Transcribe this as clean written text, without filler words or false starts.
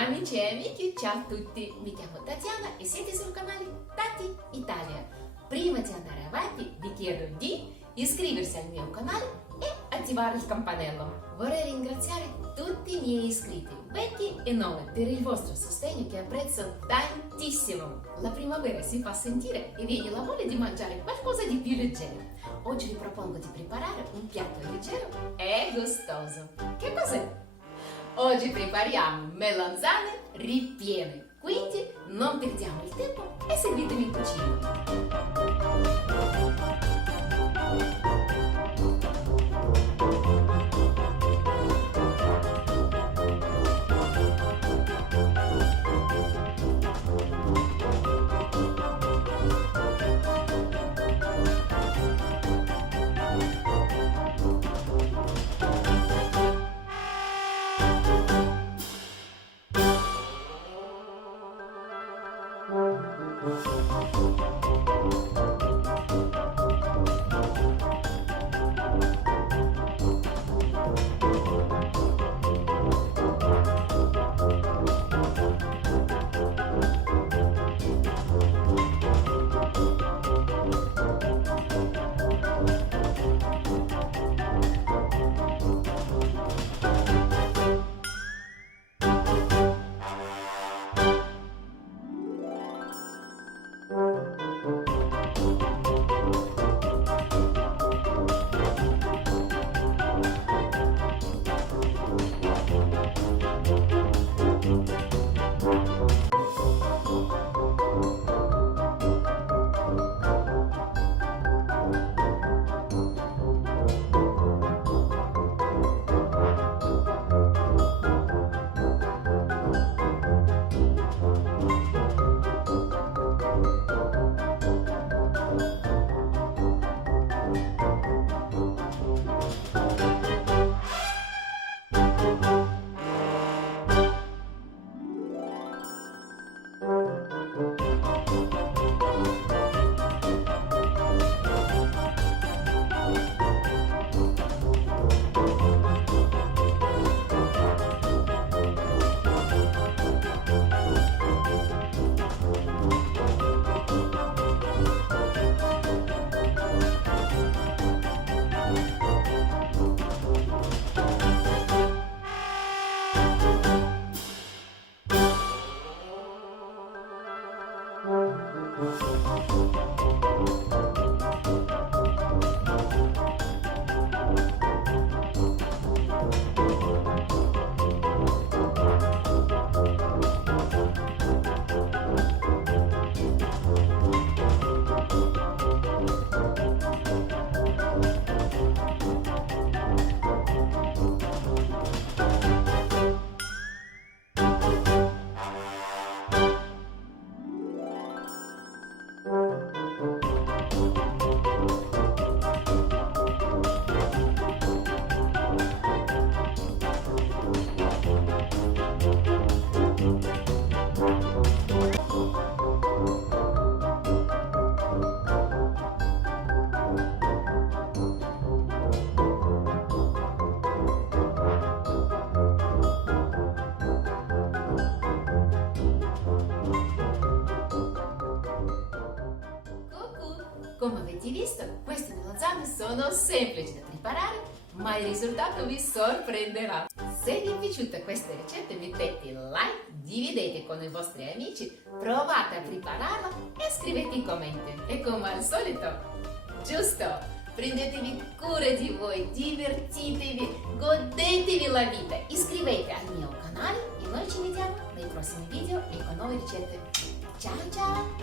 Amici e amiche, ciao a tutti! Mi chiamo Tatyana e siete sul canale Taty, Italia. Prima di andare avanti vi chiedo di iscriversi al mio canale e attivare il campanello. Vorrei ringraziare tutti i miei iscritti, vecchi e nuovi, per il vostro sostegno che apprezzo tantissimo. La primavera si fa sentire e viene la voglia di mangiare qualcosa di più leggero. Oggi vi propongo di preparare un piatto leggero e gustoso. Che cos'è? Oggi prepariamo melanzane ripiene, quindi non perdiamo il tempo e seguitemi in cucina. Come avete visto, queste melanzane sono semplici da preparare, ma il risultato vi sorprenderà. Se vi è piaciuta questa ricetta mettete like, dividete con i vostri amici, provate a prepararla e scrivete i commenti. E come al solito, giusto, prendetevi cura di voi, divertitevi, godetevi la vita, iscrivetevi al mio canale e noi ci vediamo nei prossimi video e con nuove ricette. Ciao ciao!